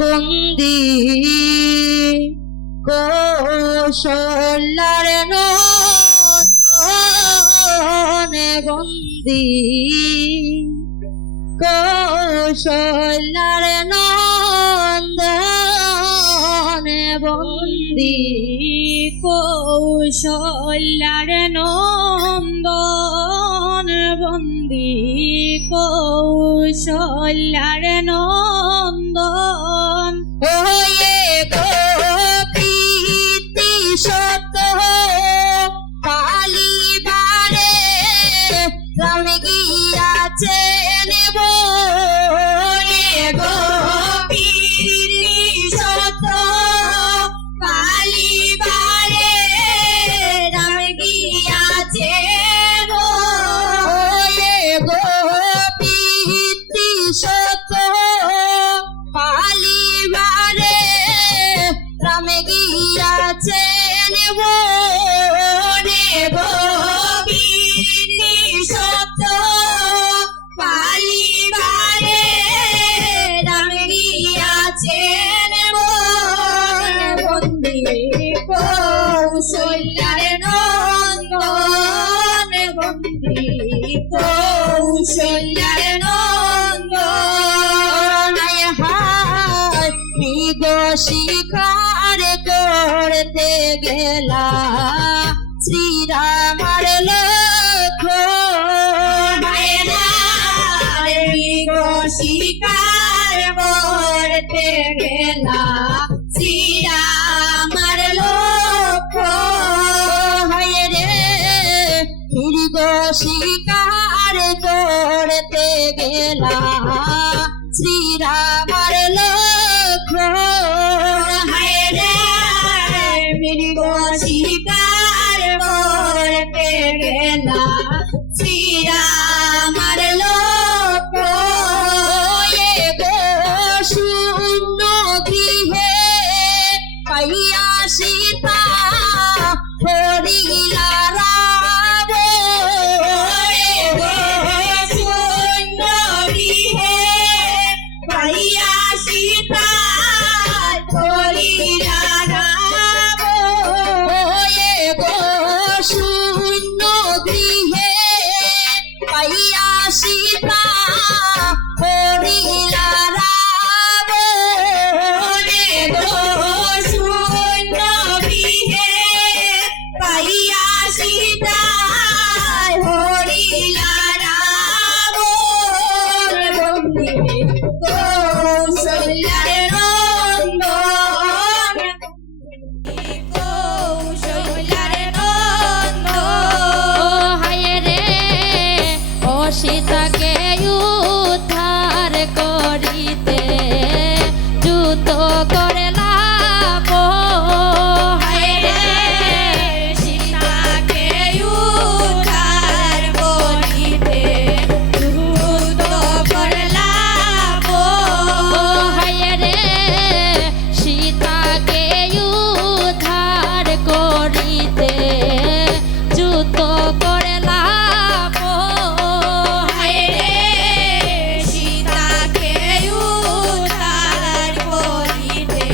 বন্দি কৌশল্যার নয়নে বন্দি কৌশল্যার নন্দনে বন্দি কৌশল্যার নন্দন বন্দি কৌশল্যার নন্দন ওয়ে গোপীতি সত পালিবারে রাম গিয়াছে নেব গোপীতি সত পালিবারে রাম গিয়াছে গোপীতি সত পালিবারে রাম গিয়াছে নেব গোপীতি সত পালিবারে রাম গিয়াছে নেব বন্দি কৌশল্যার নন্দন বন্দি কৌশল্যার নন্দন হায় শিকার করতে গেলা শ্রীরামার লক্ষ্মণ শিকার করতে গেলা শ্রীরামার লক্ষ্মণ রে দীর্ঘ শিকার করতে গেলা শ্রীরামার লক্ষ্মণ মৃগ শিকার করতে গেলা শ্রীরামার লক্ষ্মণ শূন্য গৃহে পাইয়া সীতা হরিলা রাম শূন্য গৃহে পাইয়া সীতা হরিলা রাম শূন্য গৃহে পাইয়া সীতা হরিলা রাম শূন্য গৃহে পাইয়া সীতা হরিলা রাম বন্দি কৌশল্যার নন্দন কৌশল্যার নন্দন হায় রে ও সীতাকে উদ্ধার করিতে যুদ্ধ করে লাভ হায় রে সীতাকে উদ্ধার করিতে যুদ্ধ করে লাভ হায় রে সীতাকে উদ্ধার করিতে যুদ্ধ করে লাভ হায় রে সীতাকে উদ্ধার করিতে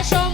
সময়